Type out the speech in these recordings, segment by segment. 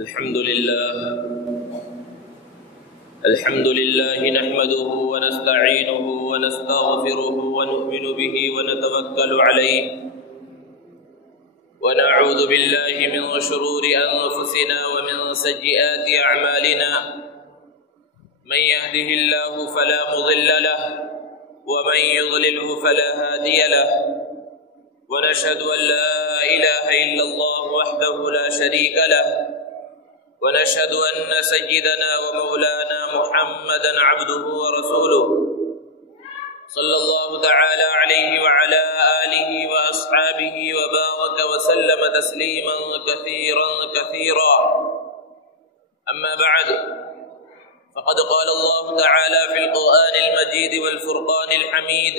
الحمد لله نحمده ونستعينه ونستغفره ونؤمن به ونتوكل عليه ونعوذ بالله من شرور أنفسنا ومن سيئات أعمالنا من يهده الله فلا مضل له ومن يضلله فلا هادي له ونشهد أن لا إله إلا الله وحده لا شريك له ونشهد أن سيدنا ومولانا محمدا عبده ورسوله صلى الله تعالى عليه وعلى آله وأصحابه وبارك وسلم تسليما كثيرا كثيرا. أما بعد فقد قال الله تعالى في القرآن المجيد والفرقان الحميد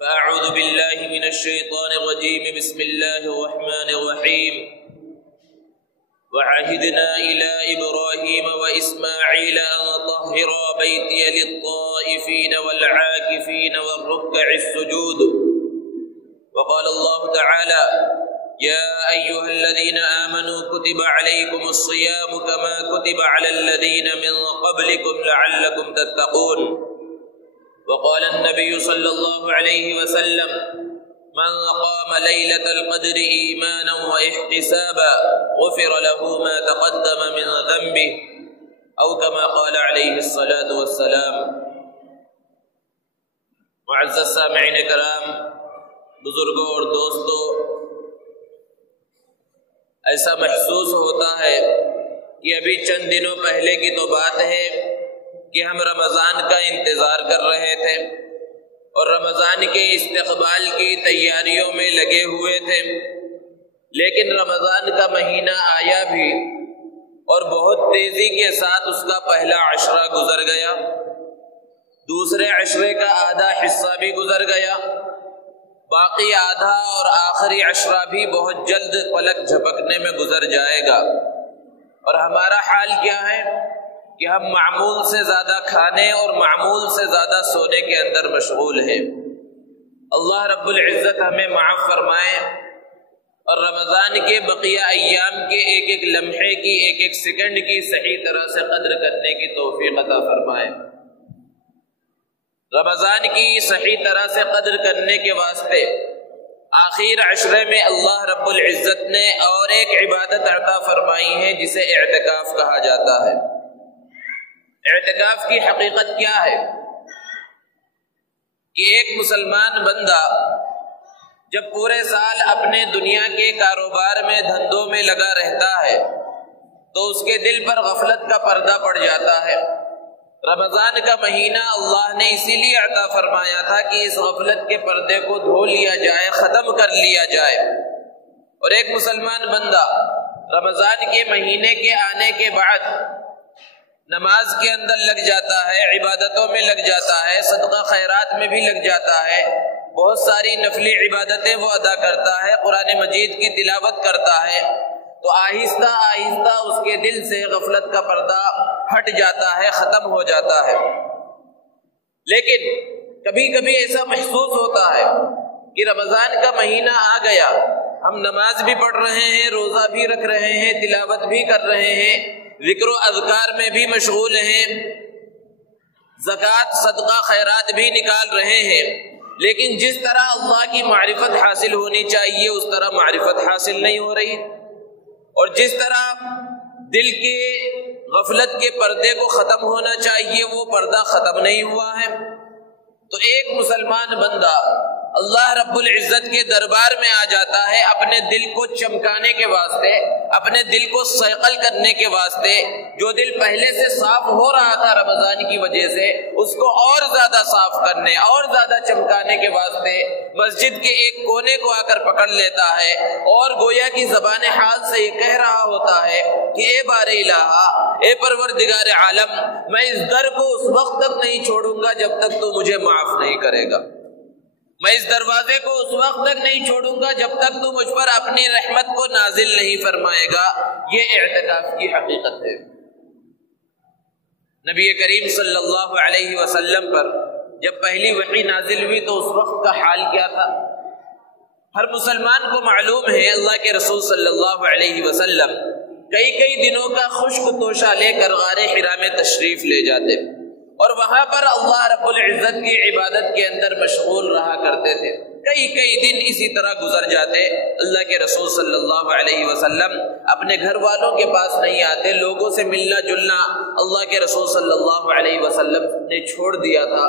فأعوذ بالله من الشيطان الرجيم بسم الله الرحمن الرحيم وعهدنا إلى إبراهيم وإسماعيل أن طهرا بيتي للطائفين والعاكفين والركع السجود. وقال الله تعالى يا أيها الذين آمنوا كتب عليكم الصيام كما كتب على الذين من قبلكم لعلكم تتقون. وقال النبي صلى الله عليه وسلم من قام ليلة القدر إيمانا واحتسابا غفر له ما تقدم من ذنبه أو كما قال عليه الصلاة والسلام. معزز سامعین کرام، بزرگوں اور دوستوں، ایسا محسوس ہوتا ہے کہ ابھی چند دنوں پہلے کی تو بات ہے کہ ہم رمضان کا انتظار کر رہے تھے اور رمضان کے استقبال کی تیاریوں میں لگے ہوئے تھے، لیکن رمضان کا مہینہ آیا بھی اور بہت تیزی کے ساتھ اس کا پہلا عشرہ گزر گیا، دوسرے عشرے کا آدھا حصہ بھی گزر گیا، باقی آدھا اور آخری عشرہ بھی بہت جلد پلک جھپکنے میں گزر جائے گا، اور ہمارا حال کیا ہے کہ ہم معمول سے زیادہ کھانے اور معمول سے زیادہ سونے کے اندر مشغول ہیں. اللہ رب العزت ہمیں معاف فرمائے اور رمضان کے بقیہ ایام کے ایک ایک لمحے کی، ایک ایک سیکنڈ کی صحیح طرح سے قدر کرنے کی توفیق عطا فرمائے. رمضان کی صحیح طرح سے قدر کرنے کے واسطے آخر عشرے میں اللہ رب العزت نے اور ایک عبادت عطا فرمائی ہے جسے اعتکاف کہا جاتا ہے. اعتکاف کی حقیقت کیا ہے کہ ایک مسلمان بندہ جب پورے سال اپنے دنیا کے کاروبار میں، دھندوں میں لگا رہتا ہے تو اس کے دل پر غفلت کا پردہ پڑ جاتا ہے. رمضان کا مہینہ اللہ نے اسی لیے عطا فرمایا تھا کہ اس غفلت کے پردے کو دھو لیا جائے، ختم کر لیا جائے. اور ایک مسلمان بندہ رمضان کے مہینے کے آنے کے بعد نماز کے اندر لگ جاتا ہے، عبادتوں میں لگ جاتا ہے، صدقہ خیرات میں بھی لگ جاتا ہے، بہت ساری نفلی عبادتیں وہ ادا کرتا ہے، قرآن مجید کی تلاوت کرتا ہے، تو آہستہ آہستہ اس کے دل سے غفلت کا پردہ ہٹ جاتا ہے، ختم ہو جاتا ہے. لیکن کبھی کبھی ایسا محسوس ہوتا ہے کہ رمضان کا مہینہ آ گیا، ہم نماز بھی پڑھ رہے ہیں، روزہ بھی رکھ رہے ہیں، تلاوت بھی کر رہے ہیں، ذکر و اذکار میں بھی مشغول ہیں، زکوٰۃ صدقہ خیرات بھی نکال رہے ہیں، لیکن جس طرح اللہ کی معرفت حاصل ہونی چاہیے اس طرح معرفت حاصل نہیں ہو رہی، اور جس طرح دل کے غفلت کے پردے کو ختم ہونا چاہیے وہ پردہ ختم نہیں ہوا ہے. تو ایک مسلمان بندہ اللہ رب العزت کے دربار میں آ جاتا ہے اپنے دل کو چمکانے کے واسطے، اپنے دل کو صیقل کرنے کے واسطے. جو دل پہلے سے صاف ہو رہا تھا رمضان کی وجہ سے، اس کو اور زیادہ صاف کرنے، اور زیادہ چمکانے کے واسطے مسجد کے ایک کونے کو آ کر پکڑ لیتا ہے اور گویا کی زبان حال سے یہ کہہ رہا ہوتا ہے کہ اے بار الہ، اے پروردگار عالم، میں اس در کو اس وقت تک نہیں چھوڑوں گا جب تک تو مجھے معاف نہیں کرے گا، میں اس دروازے کو اس وقت تک نہیں چھوڑوں گا جب تک تو مجھ پر اپنی رحمت کو نازل نہیں فرمائے گا. یہ اعتکاف کی حقیقت ہے. نبی کریم صلی اللہ علیہ وسلم پر جب پہلی وحی نازل ہوئی تو اس وقت کا حال کیا تھا؟ ہر مسلمان کو معلوم ہے اللہ کے رسول صلی اللہ علیہ وسلم کئی دنوں کا خشک توشہ لے کر غار حرا میں تشریف لے جاتے اور وہاں پر اللہ رب العزت کی عبادت کے اندر مشغول رہا کرتے تھے۔ کئی دن اسی طرح گزر جاتے، اللہ کے رسول صلی اللہ علیہ وسلم اپنے گھر والوں کے پاس نہیں آتے، لوگوں سے ملنا جلنا اللہ کے رسول صلی اللہ علیہ وسلم نے چھوڑ دیا تھا۔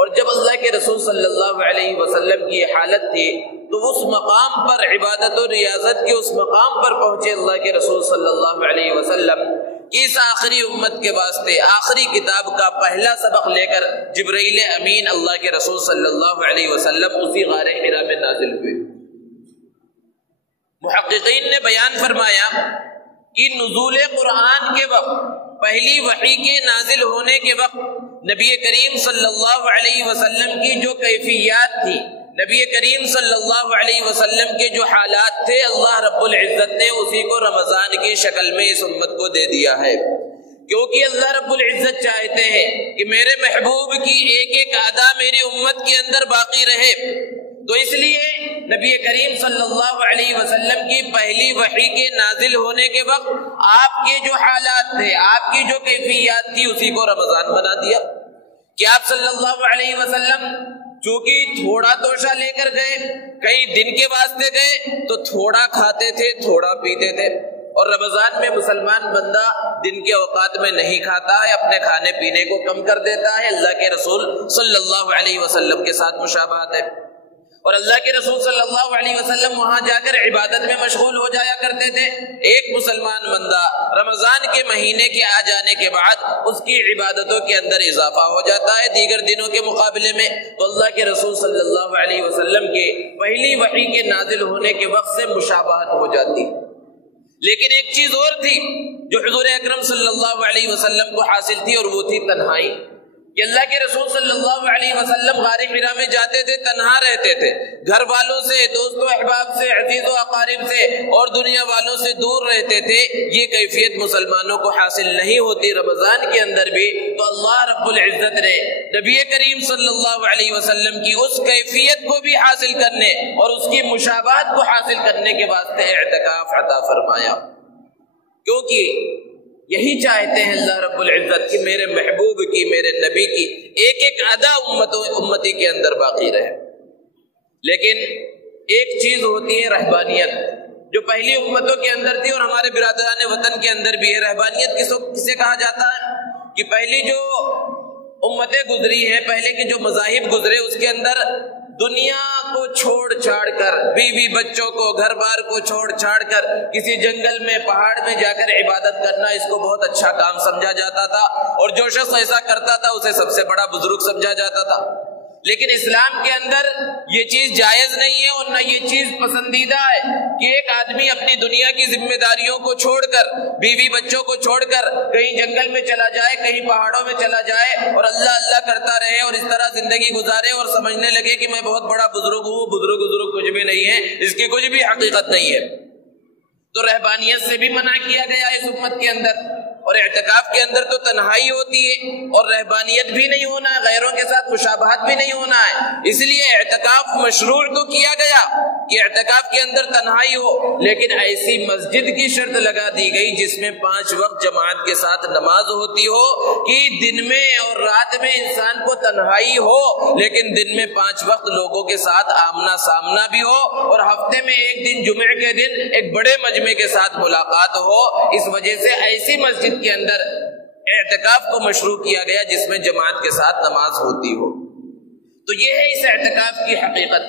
اور جب اللہ کے رسول صلی اللہ علیہ وسلم کی حالت تھی تو اس مقام پر عبادت و ریاضت کے اس مقام پر پہنچے اللہ کے رسول صلی اللہ علیہ وسلم اس آخری امت کے واسطے آخری کتاب کا پہلا سبق لے کر جبرائیل امین اللہ کے رسول صلی اللہ علیہ وسلم اسی غار حرا میں نازل ہوئے۔ محققین نے بیان فرمایا کہ نزول قرآن کے وقت، پہلی وحی کے نازل ہونے کے وقت نبی کریم صلی اللہ علیہ وسلم کی جو کیفیات تھی، نبی کریم صلی اللہ علیہ وسلم کے جو حالات تھے، اللہ رب العزت نے اسی کو رمضان کی شکل میں اس امت کو دے دیا ہے، کیونکہ اللہ رب العزت چاہتے ہیں کہ میرے محبوب کی ایک ایک ادا میری امت کے اندر باقی رہے۔ تو اس لیے نبی کریم صلی اللہ علیہ وسلم کی پہلی وحی کے نازل ہونے کے وقت آپ کے جو حالات تھے، آپ کی جو کیفیات تھی، اسی کو رمضان بنا دیا کہ آپ صلی اللہ علیہ وسلم چونکہ تھوڑا توشہ لے کر گئے، کئی دن کے واسطے گئے تو تھوڑا کھاتے تھے، تھوڑا پیتے تھے، اور رمضان میں مسلمان بندہ دن کے اوقات میں نہیں کھاتا ہے، اپنے کھانے پینے کو کم کر دیتا ہے۔ اللہ کے رسول صلی اللہ علیہ وسلم کے ساتھ مشابہت ہے، اور اللہ کے رسول صلی اللہ علیہ وسلم وہاں جا کر عبادت میں مشغول ہو جایا کرتے تھے۔ ایک مسلمان بندہ رمضان کے مہینے کے آ جانے کے بعد اس کی عبادتوں کے اندر اضافہ ہو جاتا ہے دیگر دنوں کے مقابلے میں، تو اللہ کے رسول صلی اللہ علیہ وسلم کے پہلی وحی کے نازل ہونے کے وقت سے مشابہت ہو جاتی۔ لیکن ایک چیز اور تھی جو حضور اکرم صلی اللہ علیہ وسلم کو حاصل تھی، اور وہ تھی تنہائی، کہ اللہ کے رسول صلی اللہ علیہ وسلم غار حرا میں جاتے تھے، تنہا رہتے تھے، گھر والوں سے، دوست و احباب سے، عزیز و اقارب سے اور دنیا والوں سے دور رہتے تھے۔ یہ کیفیت مسلمانوں کو حاصل نہیں ہوتی رمضان کے اندر بھی، تو اللہ رب العزت نے نبی کریم صلی اللہ علیہ وسلم کی اس کیفیت کو بھی حاصل کرنے اور اس کی مشابہت کو حاصل کرنے کے واسطے اعتکاف عطا فرمایا، کیونکہ یہی چاہتے ہیں اللہ رب العزت کہ میرے محبوب کی، میرے نبی کی ایک ایک ادا امتی کے اندر باقی رہے۔ لیکن ایک چیز ہوتی ہے رہبانیت، جو پہلی امتوں کے اندر تھی اور ہمارے برادران وطن کے اندر بھی ہے۔ رہبانیت کسے کہا جاتا ہے؟ کہ پہلی جو امتیں گزری ہیں، پہلے کے جو مذاہب گزرے، اس کے اندر دنیا کو چھوڑ چھاڑ کر، بیوی بچوں کو، گھر بار کو چھوڑ چھاڑ کر کسی جنگل میں، پہاڑ میں جا کر عبادت کرنا، اس کو بہت اچھا کام سمجھا جاتا تھا، اور جو شخص ایسا کرتا تھا اسے سب سے بڑا بزرگ سمجھا جاتا تھا۔ لیکن اسلام کے اندر یہ چیز جائز نہیں ہے اور نہ یہ چیز پسندیدہ ہے کہ ایک آدمی اپنی دنیا کی ذمہ داریوں کو چھوڑ کر، بیوی بچوں کو چھوڑ کر کہیں جنگل میں چلا جائے، کہیں پہاڑوں میں چلا جائے اور اللہ اللہ کرتا رہے اور اس طرح زندگی گزارے اور سمجھنے لگے کہ میں بہت بڑا بزرگ ہوں۔ بزرگ کچھ بھی نہیں ہے، اس کی کچھ بھی حقیقت نہیں ہے۔ تو رہبانیت سے بھی منع کیا گیا اس امت کے اندر، اور اعتکاف کے اندر تو تنہائی ہوتی ہے اور رہبانیت بھی نہیں ہونا ہے، غیروں کے ساتھ مشابہت بھی نہیں ہونا ہے۔ اس لیے اعتکاف مشروع تو کیا گیا کہ اعتکاف کے اندر تنہائی ہو، لیکن ایسی مسجد کی شرط لگا دی گئی جس میں 5 وقت جماعت کے ساتھ نماز ہوتی ہو، کہ دن میں اور رات میں انسان کو تنہائی ہو لیکن دن میں 5 وقت لوگوں کے ساتھ آمنا سامنا بھی ہو، اور ہفتے میں ایک دن جمعے کے دن ایک بڑے مجمع کے ساتھ ملاقات ہو۔ اس وجہ سے ایسی مسجد کے اندر اعتکاف کو مشروع کیا گیا جس میں جماعت کے ساتھ نماز ہوتی ہو۔ تو یہ ہے اس اعتکاف کی حقیقت۔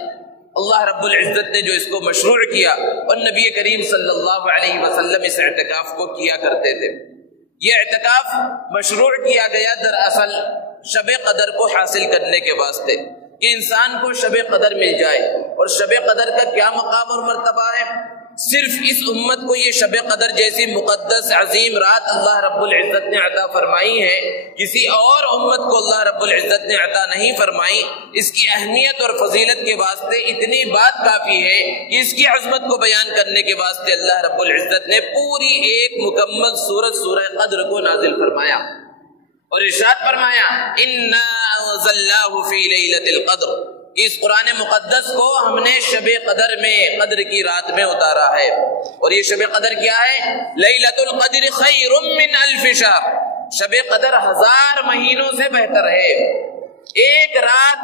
اللہ رب العزت نے جو اس کو مشروع کیا، اور نبی کریم صلی اللہ علیہ وسلم اس اعتکاف کو کیا کرتے تھے۔ یہ اعتکاف مشروع کیا گیا دراصل شب قدر کو حاصل کرنے کے واسطے، کہ انسان کو شب قدر مل جائے۔ اور شب قدر کا کیا مقام اور مرتبہ ہے؟ صرف اس امت کو یہ شب قدر جیسی مقدس عظیم رات اللہ رب العزت نے عطا فرمائی ہے، کسی اور امت کو اللہ رب العزت نے عطا نہیں فرمائی۔ اس کی اہمیت اور فضیلت کے واسطے اتنی بات کافی ہے کہ اس کی عظمت کو بیان کرنے کے واسطے اللہ رب العزت نے پوری ایک مکمل سورہ قدر کو نازل فرمایا، اور ارشاد فرمایا اِنَّا أَنزَلْنَاهُ فِي لَيْلَةِ الْقَدْرِ، اس قرآن مقدس کو ہم نے شب قدر میں، قدر کی رات میں اتارا ہے۔ اور یہ شب قدر کیا ہے؟ لیلۃ القدر خیر من الف شہر، شب قدر 1000 مہینوں سے بہتر ہے۔ ایک رات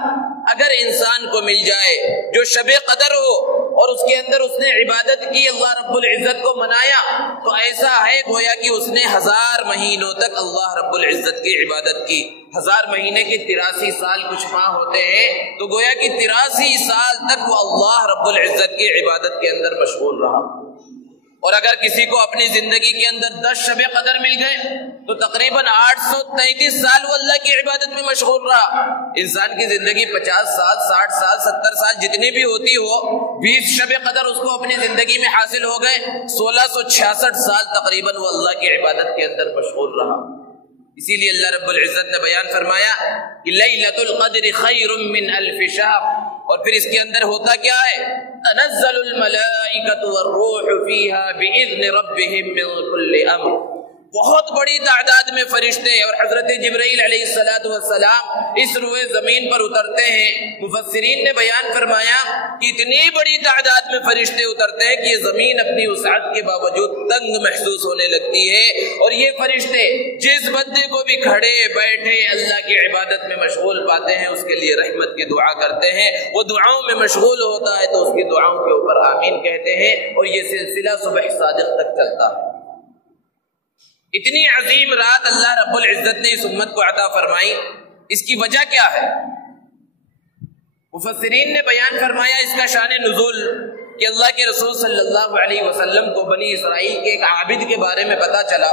اگر انسان کو مل جائے جو شب قدر ہو اور اس کے اندر اس نے عبادت کی، اللہ رب العزت کو منایا، تو ایسا ہے گویا کہ اس نے 1000 مہینوں تک اللہ رب العزت کی عبادت کی۔ 1000 مہینے کے 83 سال کچھ ماہ ہوتے ہیں، تو گویا کہ 83 سال تک وہ اللہ رب العزت کی عبادت کے اندر مشغول رہا۔ اور اگر کسی کو اپنی زندگی کے اندر 10 شب قدر مل گئے تو تقریباً 833 سال وہ اللہ کی عبادت میں مشغول رہا۔ انسان کی زندگی 50 سال 60 سال 70 سال جتنی بھی ہوتی ہو، 20 شب قدر اس کو اپنی زندگی میں حاصل ہو گئے، 1666 سال تقریباً وہ اللہ کی عبادت کے اندر مشغول رہا۔ اسی لیے اللہ رب العزت نے بیان فرمایا کہ لیلۃ القدر خیر من الف شہر، اور پھر اس کے اندر ہوتا کیا ہے؟ تنزل الملائکۃ والروح فیہا باذن ربہم من کل امر، بہت بڑی تعداد میں فرشتے اور حضرت جبرائیل علیہ السلام اس روئے زمین پر اترتے ہیں۔ مفسرین نے بیان فرمایا کہ اتنی بڑی تعداد میں فرشتے اترتے ہیں کہ یہ زمین اپنی وسعت کے باوجود تنگ محسوس ہونے لگتی ہے، اور یہ فرشتے جس بندے کو بھی کھڑے بیٹھے اللہ کی عبادت میں مشغول پاتے ہیں اس کے لیے رحمت کی دعا کرتے ہیں۔ وہ دعاؤں میں مشغول ہوتا ہے تو اس کی دعاؤں کے اوپر آمین کہتے ہیں، اور یہ سلسلہ صبح صادق تک چلتا ہے۔ اتنی عظیم رات اللہ رب العزت نے اس امت کو عطا فرمائی، اس کی وجہ کیا ہے؟ مفسرین نے بیان فرمایا اس کا شان نزول کہ اللہ کے رسول صلی اللہ علیہ وسلم کو بنی اسرائیل کے ایک عابد کے بارے میں پتا چلا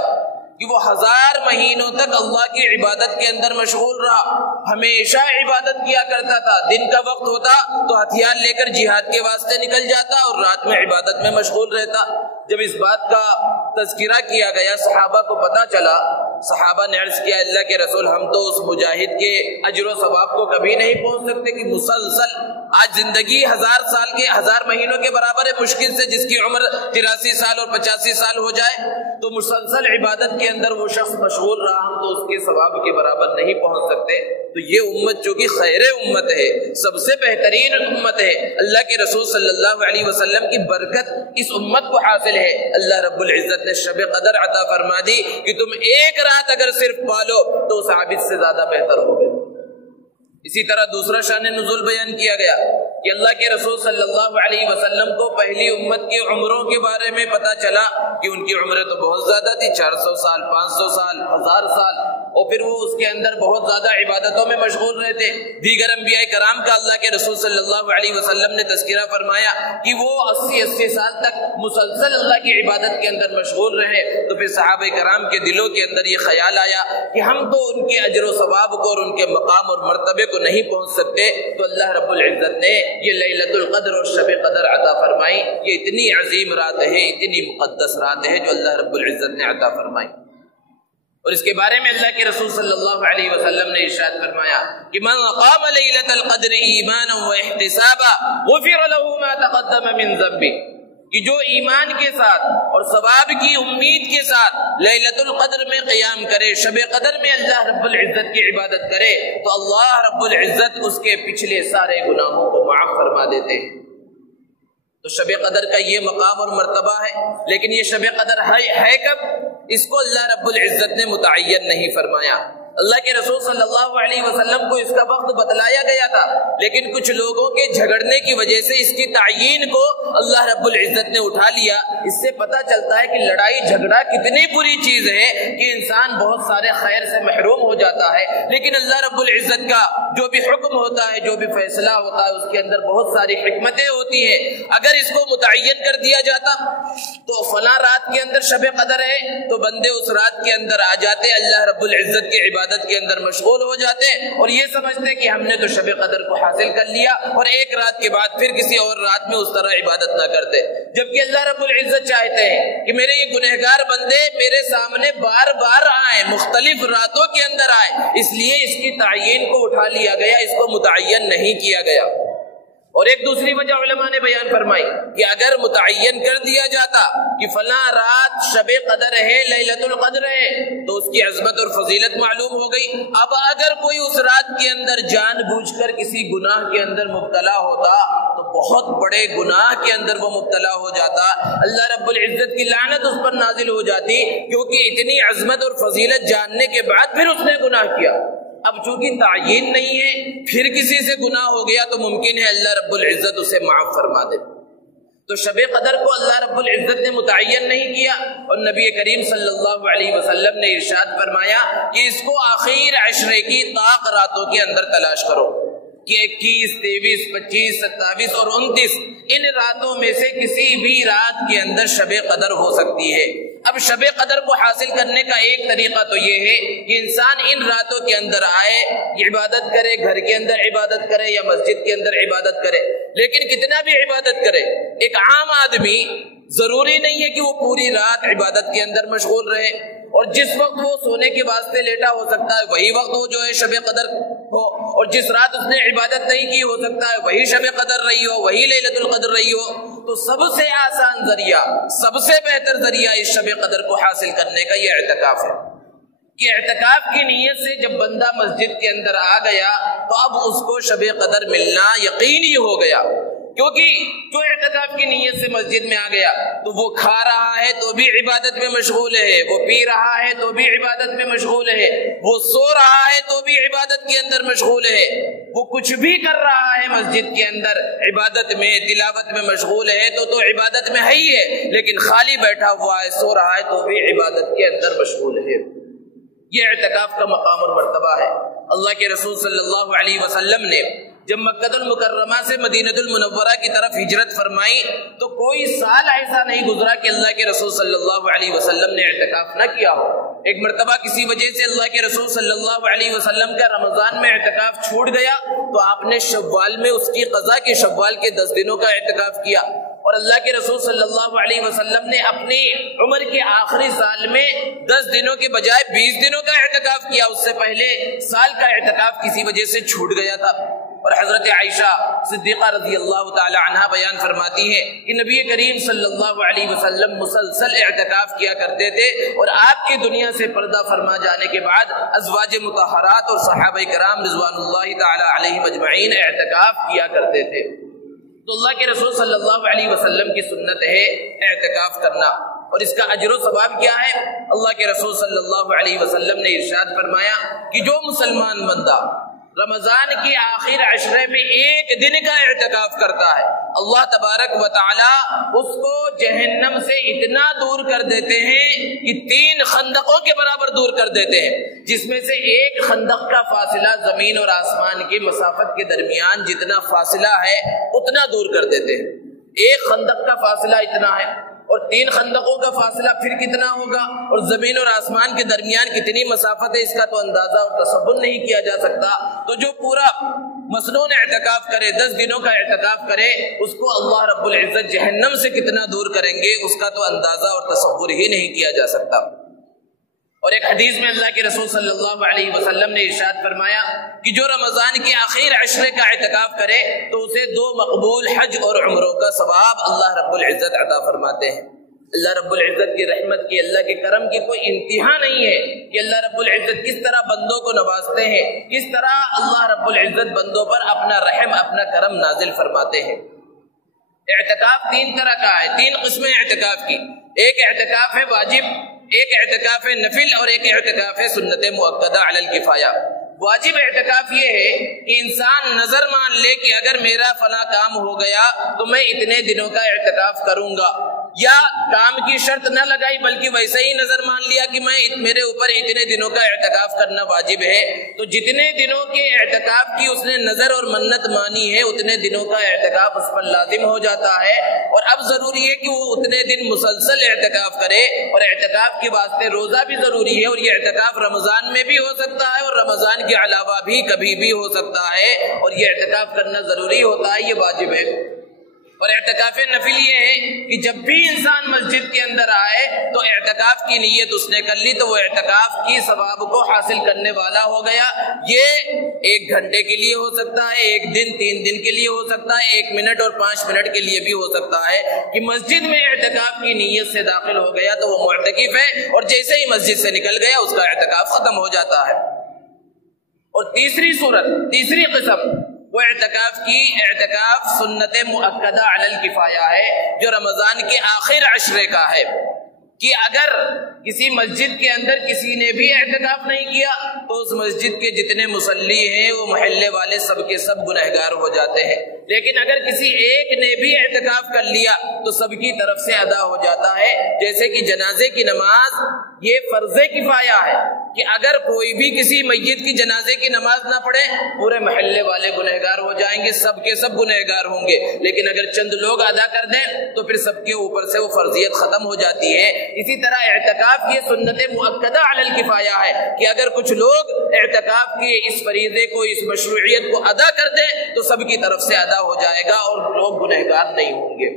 کہ وہ 1000 مہینوں تک اللہ کی عبادت کے اندر مشغول رہا، ہمیشہ عبادت کیا کرتا تھا، دن کا وقت ہوتا تو ہتھیار لے کر جہاد کے واسطے نکل جاتا اور رات میں عبادت میں مشغول رہتا۔ جب اس بات کا تذکرہ کیا گیا صحابہ کو پتا چلا، صحابہ نے عرض کیا اللہ کے رسول ہم تو اس مجاہد کے اجر و ثواب کو کبھی نہیں پہنچ سکتے کہ مسلسل آج زندگی 1000 سال کے 1000 مہینوں کے برابر ہے مشکل سے، جس کی عمر 83 سال اور 85 سال ہو جائے تو مسلسل عبادت کے اندر وہ شخص مشغول رہا، ہم تو اس کے ثواب کے برابر نہیں پہنچ سکتے۔ تو یہ امت جو کہ خیر امت ہے، سب سے بہترین امت ہے، اللہ کے رسول صلی اللہ علیہ وسلم کی برکت اس امت کو حاصل ہے۔ اللہ رب العزت نے شب قدر عطا فرما دی کہ تم ایک رات اگر صرف پالو تو اس عابد سے زیادہ بہتر ہوگے۔ اسی طرح دوسرا شان نزول بیان کیا گیا کہ اللہ کے رسول صلی اللہ علیہ وسلم کو پہلی امت کی عمروں کے بارے میں پتا چلا کہ ان کی عمریں تو بہت زیادہ تھی، 400 سال 500 سال 1000 سال، اور پھر وہ اس کے اندر بہت زیادہ عبادتوں میں مشغول رہتے۔ دیگر انبیاء کرام کا اللہ کے رسول صلی اللہ علیہ وسلم نے تذکرہ فرمایا کہ وہ 80 سال تک مسلسل اللہ کی عبادت کے اندر مشغول رہے۔ تو پھر صحابہ کرام کے دلوں کے اندر یہ خیال آیا کہ ہم تو ان کے اجر و ثواب کو اور ان کے مقام اور مرتبے کو نہیں پہنچ سکتے، تو اللہ رب العزت نے یہ لیلۃ القدر اور شب قدر عطا فرمائی۔ یہ اتنی عظیم رات ہے، اتنی مقدس رات ہے جو اللہ رب العزت نے عطا فرمائی، اور اس کے بارے میں اللہ کے رسول صلی اللہ علیہ وسلم نے ارشاد فرمایا کہ من قام لیلۃ القدر ایمانا واحتسابا غفر له ما تقدم من ذنبه، کہ جو ایمان کے ساتھ اور ثواب کی امید کے ساتھ لیلۃ القدر میں قیام کرے، شب قدر میں اللہ رب العزت کی عبادت کرے، تو اللہ رب العزت اس کے پچھلے سارے گناہوں کو معاف فرما دیتے ہیں۔ تو شب قدر کا یہ مقام اور مرتبہ ہے، لیکن یہ شب قدر ہے کب؟ اس کو اللہ رب العزت نے متعین نہیں فرمایا۔ اللہ کے رسول صلی اللہ علیہ وسلم کو اس کا وقت بتلایا گیا تھا، لیکن کچھ لوگوں کے جھگڑنے کی وجہ سے اس کی تعیین کو اللہ رب العزت نے اٹھا لیا۔ اس سے پتہ چلتا ہے کہ لڑائی جھگڑا کتنی بری چیز ہے کہ انسان بہت سارے خیر سے محروم ہو جاتا ہے، لیکن اللہ رب العزت کا جو بھی حکم ہوتا ہے، جو بھی فیصلہ ہوتا ہے، اس کے اندر بہت ساری حکمتیں ہوتی ہیں۔ اگر اس کو متعین کر دیا جاتا تو فلاں رات کے اندر شب قدر ہے تو بندے اس رات کے اندر آ جاتے، اللہ رب العزت کی عبادت کے اندر مشغول ہو جاتے اور یہ سمجھتے کہ ہم نے تو شب قدر کو حاصل کر لیا، اور ایک رات کے بعد پھر کسی اور رات میں اس طرح عبادت نہ کرتے۔ جبکہ اللہ رب العزت چاہتے ہیں کہ میرے یہ گنہگار بندے میرے سامنے بار بار آئیں، مختلف راتوں کے اندر آئیں، اس لیے اس کی تعین کو اٹھا لیا گیا، اس کو متعین نہیں کیا گیا۔ اور ایک دوسری وجہ علماء نے بیان فرمائی کہ اگر متعین کر دیا جاتا کہ فلاں رات شب قدر ہے، لیلۃ القدر ہے، تو اس کی عظمت اور فضیلت معلوم ہو گئی۔ اب اگر کوئی اس رات کے اندر جان بوجھ کر کسی گناہ کے اندر مبتلا ہوتا تو بہت بڑے گناہ کے اندر وہ مبتلا ہو جاتا، اللہ رب العزت کی لعنت اس پر نازل ہو جاتی، کیونکہ اتنی عظمت اور فضیلت جاننے کے بعد پھر اس نے گناہ کیا۔ اب چونکہ تعین نہیں ہے، پھر کسی سے گناہ ہو گیا تو ممکن ہے اللہ رب العزت اسے معاف فرما دے۔ تو شب قدر کو اللہ رب العزت نے متعین نہیں کیا، اور نبی کریم صلی اللہ علیہ وسلم نے ارشاد فرمایا کہ اس کو آخر عشرے کی طاق راتوں کے اندر تلاش کرو، کہ 21، 23، 25، 27 اور 29 ان راتوں میں سے کسی بھی رات کے اندر شب قدر ہو سکتی ہے۔ اب شب قدر کو حاصل کرنے کا ایک طریقہ تو یہ ہے کہ انسان ان راتوں کے اندر آئے، عبادت کرے، گھر کے اندر عبادت کرے یا مسجد کے اندر عبادت کرے، لیکن کتنا بھی عبادت کرے، ایک عام آدمی ضروری نہیں ہے کہ وہ پوری رات عبادت کے اندر مشغول رہے، اور جس وقت وہ سونے کے واسطے لیٹا ہو سکتا ہے وہی وقت وہ جو ہے شب قدر ہو، اور جس رات اس نے عبادت نہیں کی ہو سکتا ہے وہی شب قدر رہی ہو، وہی لیلۃ القدر رہی ہو۔ تو سب سے آسان ذریعہ، سب سے بہتر ذریعہ اس شب قدر کو حاصل کرنے کا یہ اعتکاف ہے، کہ اعتکاف کی نیت سے جب بندہ مسجد کے اندر آ گیا تو اب اس کو شب قدر ملنا یقینی ہو گیا، کیونکہ جو اعتکاف کی نیت سے مسجد میں آ گیا تو وہ کھا رہا ہے تو بھی عبادت میں مشغول ہے، وہ پی رہا ہے تو بھی عبادت میں مشغول ہے، وہ سو رہا ہے تو بھی عبادت کے اندر مشغول ہے، وہ کچھ بھی کر رہا ہے مسجد کے اندر عبادت میں، تلاوت میں مشغول ہے تو عبادت میں ہے ہی ہے، لیکن خالی بیٹھا ہوا ہے، سو رہا ہے تو بھی عبادت کے اندر مشغول ہے۔ یہ اعتکاف کا مقام اور مرتبہ ہے۔ اللہ کے رسول صلی اللہ علیہ وسلم نے جب مکہ المکرمہ سے مدینہ المنورہ کی طرف ہجرت فرمائی تو کوئی سال ایسا نہیں گزرا کہ اللہ کے رسول صلی اللہ علیہ وسلم نے اعتکاف نہ کیا ہو۔ ایک مرتبہ کسی وجہ سے اللہ کے رسول صلی اللہ علیہ وسلم کا رمضان میں اعتکاف چھوٹ گیا تو آپ نے شوال میں اس کی قضا کے شوال کے 10 دنوں کا اعتکاف کیا، اور اللہ کے رسول صلی اللہ علیہ وسلم نے اپنی عمر کے آخری سال میں 10 دنوں کے بجائے 20 دنوں کا اعتکاف کیا۔ اس سے پہلے سال کا اعتکاف کسی وجہ سے چھوٹ گیا تھا، اور حضرت عائشہ صدیقہ رضی اللہ تعالی عنہا بیان فرماتی ہے کہ نبی کریم صلی اللہ علیہ وسلم مسلسل اعتکاف کیا کرتے تھے، اور آپ کی دنیا سے پردہ فرما جانے کے بعد ازواج مطہرات اور صحابہ کرام رضوان اللہ تعالی علیہم اجمعین اعتکاف کیا کرتے تھے۔ تو اللہ کے رسول صلی اللہ علیہ وسلم کی سنت ہے اعتکاف کرنا، اور اس کا اجر و ثواب کیا ہے؟ اللہ کے رسول صلی اللہ علیہ وسلم نے ارشاد فرمایا کہ جو مسلمان بندہ رمضان کی آخر عشرے میں ایک دن کا اعتکاف کرتا ہے، اللہ تبارک و تعالی اس کو جہنم سے اتنا دور کر دیتے ہیں کہ 3 خندقوں کے برابر دور کر دیتے ہیں، جس میں سے ایک خندق کا فاصلہ زمین اور آسمان کی مسافت کے درمیان جتنا فاصلہ ہے اتنا دور کر دیتے ہیں۔ ایک خندق کا فاصلہ اتنا ہے، اور 3 خندقوں کا فاصلہ پھر کتنا ہوگا، اور زمین اور آسمان کے درمیان کتنی مسافت ہے، اس کا تو اندازہ اور تصور نہیں کیا جا سکتا۔ تو جو پورا مسنون اعتکاف کرے، 10 دنوں کا اعتکاف کرے، اس کو اللہ رب العزت جہنم سے کتنا دور کریں گے اس کا تو اندازہ اور تصور ہی نہیں کیا جا سکتا۔ اور ایک حدیث میں اللہ کے رسول صلی اللہ علیہ وسلم نے ارشاد فرمایا کہ جو رمضان کے آخر عشرے کا اعتکاف کرے تو اسے 2 مقبول حج اور عمروں کا ثواب اللہ رب العزت عطا فرماتے ہیں۔ اللہ رب العزت کی رحمت کی، اللہ کے کرم کی کوئی انتہا نہیں ہے کہ اللہ رب العزت کس طرح بندوں کو نوازتے ہیں، کس طرح اللہ رب العزت بندوں پر اپنا رحم، اپنا کرم نازل فرماتے ہیں۔ اعتکاف 3 طرح کا ہے، 3 قسمیں اعتکاف کی۔ ایک اعتکاف ہے واجب، ایک اعتکاف ہے نفل، اور ایک اعتکاف ہے سنت مؤکدہ علی الکفایہ۔ واجب اعتکاف یہ ہے کہ انسان نظر مان لے کہ اگر میرا فلاں کام ہو گیا تو میں اتنے دنوں کا اعتکاف کروں گا، یا کام کی شرط نہ لگائی بلکہ ویسے ہی نظر مان لیا کہ میرے اوپر اتنے دنوں کا اعتکاف کرنا واجب ہے، تو جتنے دنوں کے اعتکاف کی اس نے نظر اور منت مانی ہے اتنے دنوں کا اعتکاف اس پر لازم ہو جاتا ہے۔ اور اب ضروری ہے کہ وہ اتنے دن مسلسل اعتکاف کرے، اور اعتکاف کے واسطے روزہ بھی ضروری ہے، اور یہ اعتکاف رمضان میں بھی ہو سکتا ہے اور رمضان کے علاوہ بھی کبھی بھی ہو سکتا ہے، اور یہ اعتکاف کرنا ضروری ہوتا ہے، یہ واجب ہے۔ اور اعتکاف نفل یہ ہے کہ جب بھی انسان مسجد کے اندر آئے تو اعتکاف کی نیت اس نے کر لی تو وہ اعتکاف کی ثواب کو حاصل کرنے والا ہو گیا. یہ 1 گھنٹے کے لیے ہو سکتا ہے, 1 دن 3 دن کے لیے ہو سکتا ہے, 1 منٹ اور 5 منٹ کے لیے بھی ہو سکتا ہے کہ مسجد میں اعتکاف کی نیت سے داخل ہو گیا تو وہ معتکف ہے, اور جیسے ہی مسجد سے نکل گیا اس کا اعتکاف ختم ہو جاتا ہے. اور تیسری صورت, تیسری قسم وہ اعتکاف سنت مؤکدہ علی الکفایہ ہے, جو رمضان کے آخر عشرے کا ہے, کہ اگر کسی مسجد کے اندر کسی نے بھی اعتکاف نہیں کیا تو اس مسجد کے جتنے مصلی ہیں وہ محلے والے سب کے سب گنہگار ہو جاتے ہیں, لیکن اگر کسی ایک نے بھی اعتکاف کر لیا تو سب کی طرف سے ادا ہو جاتا ہے. جیسے کہ جنازے کی نماز یہ فرض کفایہ ہے کہ اگر کوئی بھی کسی میت کی جنازے کی نماز نہ پڑھے پورے محلے والے گنہگار ہو جائیں گے, سب کے سب گنہگار ہوں گے, لیکن اگر چند لوگ ادا کر دیں تو پھر سب کے اوپر سے وہ فرضیت ختم ہو جاتی ہے. اسی طرح اعتکاف یہ سنت مؤکدہ علی الکفایہ ہے کہ اگر کچھ لوگ اعتکاف کے اس فریضے کو, اس مشروعیت کو ادا کر دیں تو سب کی طرف سے ادا ہو جائے گا اور لوگ گنہگار نہیں ہوں گے.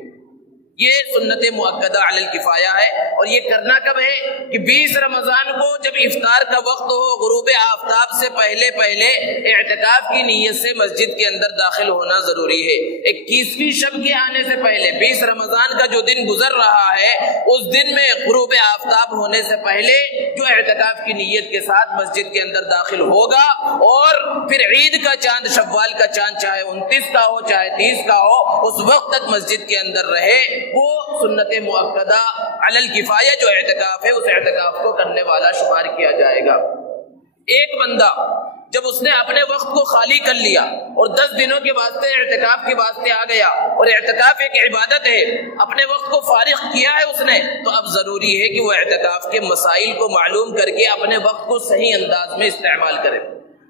یہ سنت مؤکدہ علی الکفایہ ہے. اور یہ کرنا کب ہے کہ 20 رمضان کو جب افطار کا وقت ہو, غروب آفتاب سے پہلے پہلے اعتکاف کی نیت سے مسجد کے اندر داخل ہونا ضروری ہے. 21ویں شب کے آنے سے پہلے 20 رمضان کا جو دن گزر رہا ہے اس دن میں غروب آفتاب ہونے سے پہلے جو اعتکاف کی نیت کے ساتھ مسجد کے اندر داخل ہوگا اور پھر عید کا چاند, شوال کا چاند, چاہے 29 کا ہو چاہے 30 کا ہو, اس وقت تک مسجد کے اندر رہے, وہ سنت مؤکدہ علی الکفایہ جو اعتکاف ہے اس اعتکاف کو کرنے والا شمار کیا جائے گا. ایک بندہ جب اس نے اپنے وقت کو خالی کر لیا اور 10 دنوں کے واسطے اعتکاف کے واسطے آ گیا, اور اعتکاف ایک عبادت ہے, اپنے وقت کو فارغ کیا ہے اس نے, تو اب ضروری ہے کہ وہ اعتکاف کے مسائل کو معلوم کر کے اپنے وقت کو صحیح انداز میں استعمال کرے.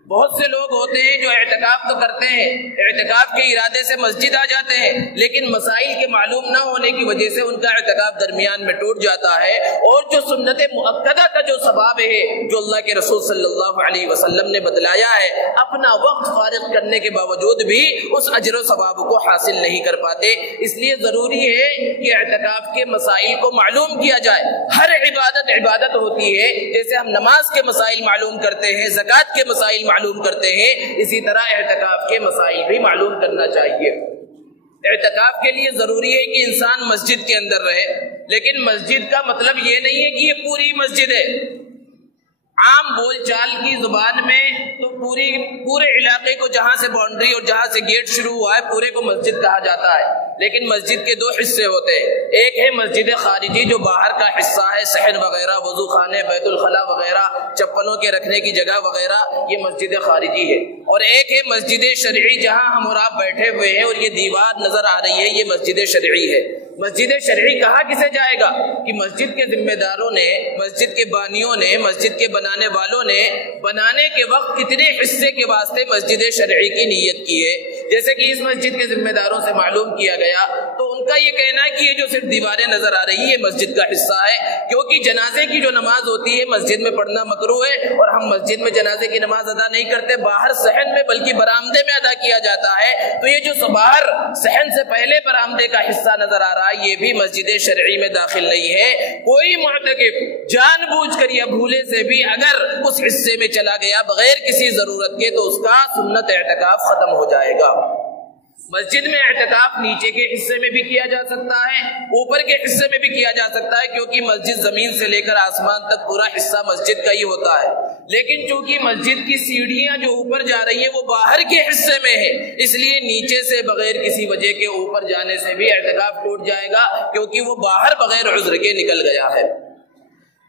بہت سے لوگ ہوتے ہیں جو اعتکاف تو کرتے ہیں, اعتکاف کے ارادے سے مسجد آ جاتے ہیں, لیکن مسائل کے معلوم نہ ہونے کی وجہ سے ان کا اعتکاف درمیان میں ٹوٹ جاتا ہے. اور جو سنت مؤکدہ کا جو ثواب ہے جو اللہ کے رسول صلی اللہ علیہ وسلم نے بتلایا ہے, اپنا وقت فارغ کرنے کے باوجود بھی اس اجر و ثواب کو حاصل نہیں کر پاتے. اس لیے ضروری ہے کہ اعتکاف کے مسائل کو معلوم کیا جائے. ہر عبادت عبادت ہوتی ہے, جیسے ہم نماز کے مسائل معلوم کرتے ہیں, زکوٰۃ کے مسائل معلوم کرتے ہیں, اسی طرح اعتکاف کے مسائل بھی معلوم کرنا چاہیے. اعتکاف کے لیے ضروری ہے کہ انسان مسجد کے اندر رہے, لیکن مسجد کا مطلب یہ نہیں ہے کہ یہ پوری مسجد ہے. عام بول چال کی زبان میں تو پورے علاقے کو جہاں سے باؤنڈری اور جہاں سے گیٹ شروع ہوا ہے پورے کو مسجد کہا جاتا ہے, لیکن مسجد کے 2 حصے ہوتے ہیں. ایک ہے مسجد خارجی جو باہر کا حصہ ہے, صحن وغیرہ, وضو خانے, بیت الخلاء وغیرہ, چپلوں کے رکھنے کی جگہ وغیرہ, یہ مسجد خارجی ہے. اور ایک ہے مسجد شرعی جہاں ہم اور آپ بیٹھے ہوئے ہیں اور یہ دیوار نظر آ رہی ہے, یہ مسجد شرعی ہے. مسجد شرعی کہا کسے جائے گا کہ مسجد کے ذمہ داروں نے, مسجد کے بانیوں نے, مسجد کے بنانے والوں نے بنانے کے وقت کتنے حصے کے واسطے مسجد شرعی کی نیت کی ہے. جیسے کہ اس مسجد کے ذمہ داروں سے معلوم کیا گیا تو ان کا یہ کہنا ہے کہ یہ جو صرف دیواریں نظر آ رہی ہے یہ مسجد کا حصہ ہے, کیونکہ جنازے کی جو نماز ہوتی ہے مسجد میں پڑھنا مکروہ ہے, اور ہم مسجد میں جنازے کی نماز ادا نہیں کرتے, باہر صحن میں بلکہ برآمدے میں ادا کیا جاتا ہے. تو یہ جو باہر صحن سے پہلے برآمدے کا حصہ نظر آ رہا ہے یہ بھی مسجد شرعی میں داخل نہیں ہے. کوئی معتکف جان بوجھ کر یا بھولے سے بھی اگر اس حصے میں چلا گیا بغیر کسی ضرورت کے تو اس کا سنت اعتکاف ختم ہو جائے گا. مسجد میں اعتکاف نیچے کے حصے میں بھی کیا جا سکتا ہے, اوپر کے حصے میں بھی کیا جا سکتا ہے, کیونکہ مسجد زمین سے لے کر آسمان تک پورا حصہ مسجد کا ہی ہوتا ہے. لیکن چونکہ مسجد کی سیڑھیاں جو اوپر جا رہی ہیں وہ باہر کے حصے میں ہے, اس لیے نیچے سے بغیر کسی وجہ کے اوپر جانے سے بھی اعتکاف ٹوٹ جائے گا, کیونکہ وہ باہر بغیر عذر کے نکل گیا ہے.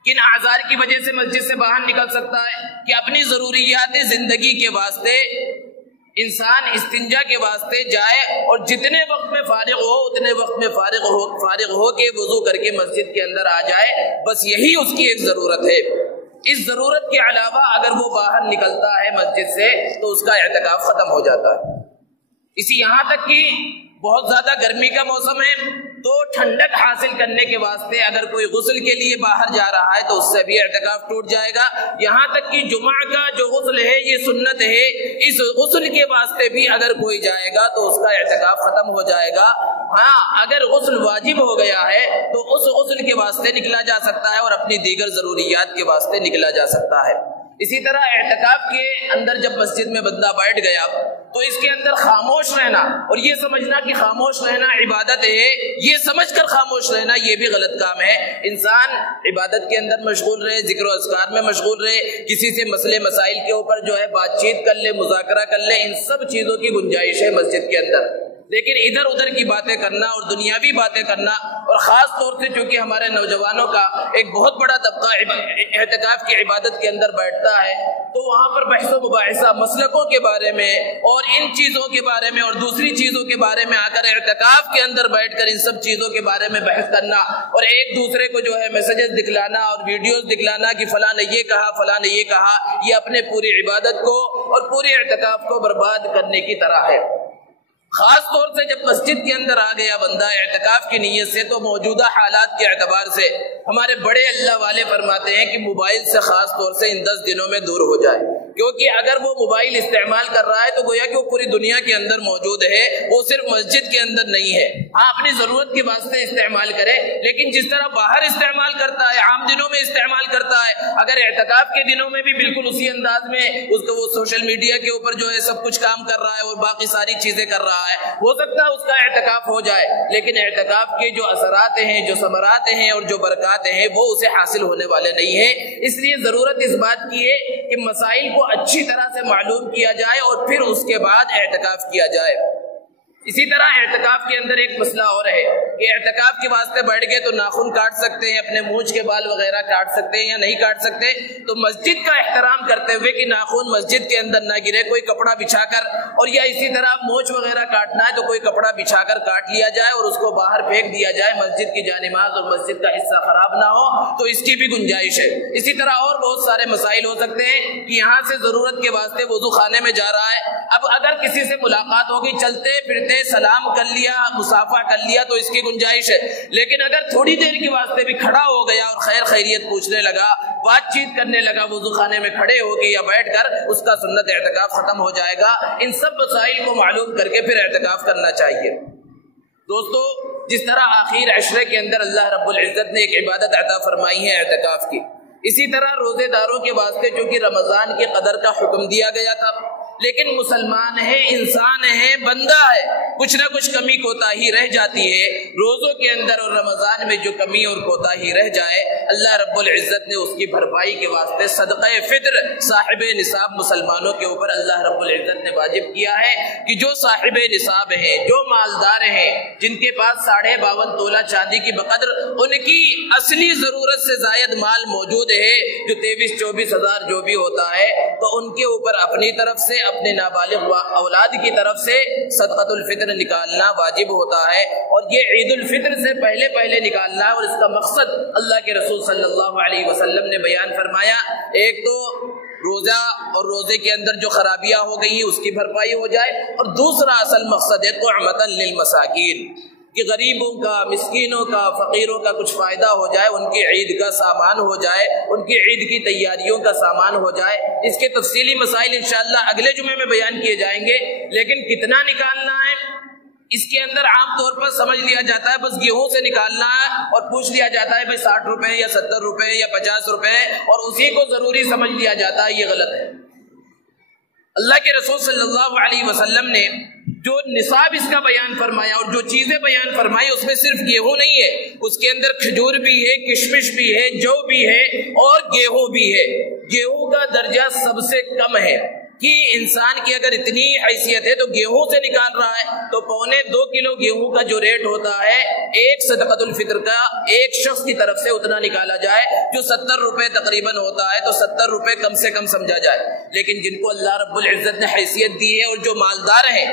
کن اعذار کی وجہ سے مسجد سے باہر نکل سکتا ہے کہ اپنی ضروریات زندگی کے واسطے انسان استنجا کے واسطے جائے اور جتنے وقت میں فارغ ہو اتنے وقت میں فارغ ہو کے وضو کر کے مسجد کے اندر آ جائے, بس یہی اس کی ایک ضرورت ہے. اس ضرورت کے علاوہ اگر وہ باہر نکلتا ہے مسجد سے تو اس کا اعتکاف ختم ہو جاتا ہے. اسی یہاں تک کہ بہت زیادہ گرمی کا موسم ہے, تو ٹھنڈک حاصل کرنے کے واسطے اگر کوئی غسل کے لیے باہر جا رہا ہے تو اس سے بھی اعتکاف ٹوٹ جائے گا. یہاں تک کہ جمعہ کا جو غسل ہے یہ سنت ہے، اس غسل کے واسطے بھی اگر کوئی جائے گا تو اس کا اعتکاف ختم ہو جائے گا. ہاں اگر غسل واجب ہو گیا ہے تو اس غسل کے واسطے نکلا جا سکتا ہے اور اپنی دیگر ضروریات کے واسطے نکلا جا سکتا ہے. اسی طرح اعتکاف کے اندر جب مسجد میں بندہ بیٹھ گیا تو اس کے اندر خاموش رہنا اور یہ سمجھنا کہ خاموش رہنا عبادت ہے، یہ سمجھ کر خاموش رہنا یہ بھی غلط کام ہے. انسان عبادت کے اندر مشغول رہے، ذکر و اذکار میں مشغول رہے، کسی سے مسئلے مسائل کے اوپر جو ہے بات چیت کر لے، مذاکرہ کر لے، ان سب چیزوں کی گنجائش ہے مسجد کے اندر. لیکن ادھر ادھر کی باتیں کرنا اور دنیاوی باتیں کرنا، اور خاص طور سے چونکہ ہمارے نوجوانوں کا ایک بہت بڑا طبقہ اعتکاف کی عبادت کے اندر بیٹھتا ہے، تو وہاں پر بحث و مباحثہ مسلکوں کے بارے میں اور ان چیزوں کے بارے میں اور دوسری چیزوں کے بارے میں آ کر اعتکاف کے اندر بیٹھ کر ان سب چیزوں کے بارے میں بحث کرنا اور ایک دوسرے کو جو ہے میسیجز دکھلانا اور ویڈیوز دکھلانا کہ فلاں نے یہ کہا فلاں نے یہ کہا، یہ اپنے پوری عبادت کو اور پورے اعتکاف کو برباد کرنے کی طرح ہے. خاص طور سے جب مسجد کے اندر آ گیا بندہ اعتکاف کی نیت سے، تو موجودہ حالات کے اعتبار سے ہمارے بڑے اللہ والے فرماتے ہیں کہ موبائل سے خاص طور سے ان 10 دنوں میں دور ہو جائے، کیونکہ اگر وہ موبائل استعمال کر رہا ہے تو گویا کہ وہ پوری دنیا کے اندر موجود ہے، وہ صرف مسجد کے اندر نہیں ہے. ہاں اپنی ضرورت کے واسطے استعمال کرے، لیکن جس طرح باہر استعمال کرتا ہے، عام دنوں میں استعمال کرتا ہے، اگر اعتکاف کے دنوں میں بھی بالکل اسی انداز میں اس کو وہ سوشل میڈیا کے اوپر جو ہے سب کچھ کام کر رہا ہے اور باقی ساری چیزیں کر رہا ہے، ہو سکتا ہے اس کا اعتکاف ہو جائے، لیکن اعتکاف کے جو اثرات ہیں، جو ثمرات ہیں اور جو برکات ہیں وہ اسے حاصل ہونے والے نہیں ہیں. اس لیے ضرورت اس بات کی ہے کہ مسائل کو اچھی طرح سے معلوم کیا جائے اور پھر اس کے بعد اعتکاف کیا جائے. اسی طرح اعتکاف کے اندر ایک مسئلہ اور ہے کہ اعتکاف کے واسطے بیٹھ گئے تو ناخن کاٹ سکتے ہیں، اپنے مونچھ کے بال وغیرہ کاٹ سکتے ہیں یا نہیں کاٹ سکتے، تو مسجد کا احترام کرتے ہوئے کہ ناخن مسجد کے اندر نہ گرے، کوئی کپڑا بچھا کر، اور یا اسی طرح مونچھ وغیرہ کاٹنا ہے تو کوئی کپڑا بچھا کر کاٹ لیا جائے اور اس کو باہر پھینک دیا جائے، مسجد کی جانماز اور مسجد کا حصہ خراب نہ ہو، تو اس کی بھی گنجائش ہے. اسی طرح اور بہت سارے مسائل ہو سکتے ہیں کہ یہاں سے ضرورت کے واسطے وضو خانے میں جا رہا ہے، اب اگر کسی سے ملاقات ہوگی، چلتے پھرتے سلام کر لیا، مصافحہ کر لیا تو اس کی گنجائش ہے، لیکن اگر تھوڑی دیر کے واسطے بھی کھڑا ہو گیا اور خیر خیریت پوچھنے لگا، بات چیت کرنے لگا وضو خانے میں کھڑے ہو کے یا بیٹھ کر، اس کا سنت اعتکاف ختم ہو جائے گا. ان سب مسائل کو معلوم کر کے پھر اعتکاف کرنا چاہیے. دوستو، جس طرح آخر عشرے کے اندر اللہ رب العزت نے ایک عبادت عطا فرمائی ہے اعتکاف کی، اسی طرح روزے داروں کے واسطے چونکہ رمضان کے قدر کا حکم دیا گیا تھا، لیکن مسلمان ہے، انسان ہے، بندہ ہے، کچھ نہ کچھ کمی کوتاہی رہ جاتی ہے. روزوں کے اندر اور رمضان میں جو کمی اور کوتاہی رہ جائے، اللہ رب العزت نے اس کی بھرپائی کے واسطے صدقہ فطر صاحب نصاب مسلمانوں کے اوپر اللہ رب العزت نے واجب کیا ہے کہ جو صاحب نصاب ہیں، جو مالدار ہیں، جن کے پاس 52.5 تولہ چاندی کی بقدر ان کی اصلی ضرورت سے زائد مال موجود ہے، جو 23-24 ہزار جو بھی ہوتا ہے، تو ان کے اوپر اپنی طرف سے، اپنے نابالغ اولاد کی طرف سے صدقۃ الفطر نکالنا واجب ہوتا ہے. اور یہ عید الفطر سے پہلے نکالنا ہے، اور اس کا مقصد اللہ کے رسول صلی اللہ علیہ وسلم نے بیان فرمایا. ایک تو روزہ اور روزے کے اندر جو خرابیاں ہو گئی ہیں اس کی بھرپائی ہو جائے، اور دوسرا اصل مقصد ہے طعمۃ للمساکین، کہ غریبوں کا، مسکینوں کا، فقیروں کا کچھ فائدہ ہو جائے، ان کی عید کا سامان ہو جائے، ان کی عید کی تیاریوں کا سامان ہو جائے. اس کے تفصیلی مسائل انشاءاللہ اگلے جمعے میں بیان کیے جائیں گے. لیکن کتنا نکالنا ہے اس کے اندر عام طور پر سمجھ لیا جاتا ہے بس گیہوں سے نکالنا ہے، اور پوچھ لیا جاتا ہے بھائی 60 روپے یا 70 روپے یا 50 روپے، اور اسی کو ضروری سمجھ لیا جاتا ہے. یہ غلط ہے. اللہ کے رسول صلی اللہ علیہ وسلم نے جو نصاب اس کا بیان فرمایا اور جو چیزیں بیان فرمائی، اس میں صرف گیہوں نہیں ہے، اس کے اندر کھجور بھی ہے، کشمش بھی ہے، جو بھی ہے، اور گیہوں بھی ہے. گیہوں کا درجہ سب سے کم ہے کہ انسان کی اگر اتنی حیثیت ہے تو گیہوں سے نکال رہا ہے تو 1.25 کلو گیہوں کا جو ریٹ ہوتا ہے ایک صدقۃ الفطر کا ایک شخص کی طرف سے اتنا نکالا جائے، جو 70 روپے تقریباً ہوتا ہے، تو 70 روپے کم سے کم سمجھا جائے. لیکن جن کو اللہ رب العزت نے حیثیت دی ہے اور جو مالدار ہیں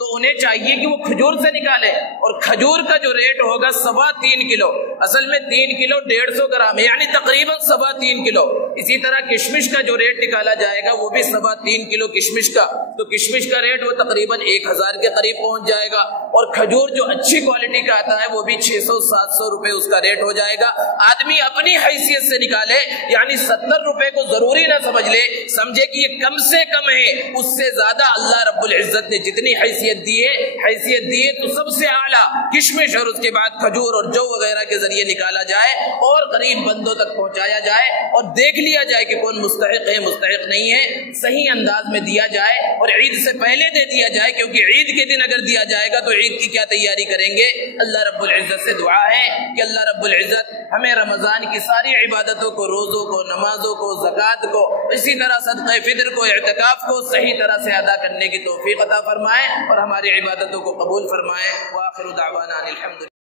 تو انہیں چاہیے کہ وہ کھجور سے نکالے، اور کھجور کا جو ریٹ ہوگا 3.25 کلو، اصل میں 3 کلو 150 گرام ہے، یعنی تقریباً 3.25 کلو. اسی طرح کشمش کا جو ریٹ نکالا جائے گا وہ بھی 3.25 کلو کشمش کا، تو کشمش کا ریٹ وہ تقریباً 1000 کے قریب پہنچ جائے گا، اور کھجور جو اچھی کوالٹی کا آتا ہے وہ بھی 600-700 روپے اس کا ریٹ ہو جائے گا۔ آدمی اپنی حیثیت سے نکالے، یعنی 70 روپے کو ضروری نہ سمجھ لے، سمجھے کہ یہ کم سے کم ہے، اس سے زیادہ اللہ رب العزت نے جتنی حیثیت دی ہے تو سب سے اعلیٰ کشمش اور اس کے بعد کھجور اور جو وغیرہ کے ذریعے نکالا جائے اور غریب بندوں تک پہنچایا جائے، اور دیکھ لیا جائے کہ کون مستحق ہے مستحق نہیں ہے، صحیح انداز میں دیا جائے، اور عید سے پہلے دے دیا جائے، کیونکہ عید کے دن اگر دیا جائے گا تو عید کی کیا تیاری کریں گے۔ اللہ رب العزت سے دعا ہے کہ اللہ رب العزت ہمیں رمضان کی ساری عبادتوں کو، روزوں کو، نمازوں کو، زکوٰۃ کو، اسی طرح صدقہ فطر کو، اعتکاف کو صحیح طرح سے ادا کرنے کی توفیق عطا فرمائے اور ہماری عبادتوں کو قبول فرمائے۔ وآخر دعوانا الحمد